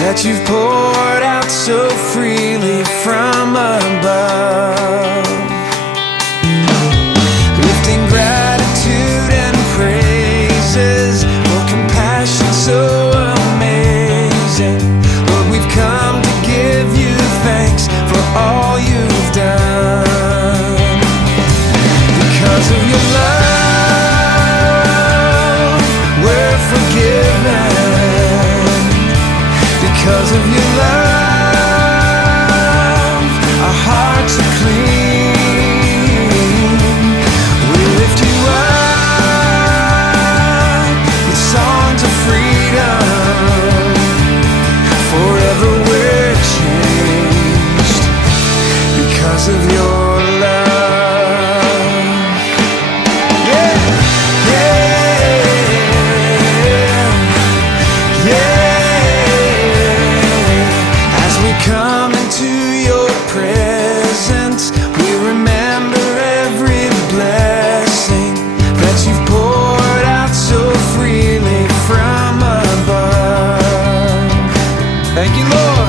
that you've poured out so freely from above. Lifting gratitude and praises for compassion so amazing. Lord, we've come to give you thanks for all you've done. Because of your love, we're forgiven. Because of your love, our hearts are clean. We lift you up with songs of freedom. Forever we're changed because of your love. Yeah, yeah, yeah. As we come into your presence, we remember every blessing that you've poured out so freely from above. Thank you, Lord.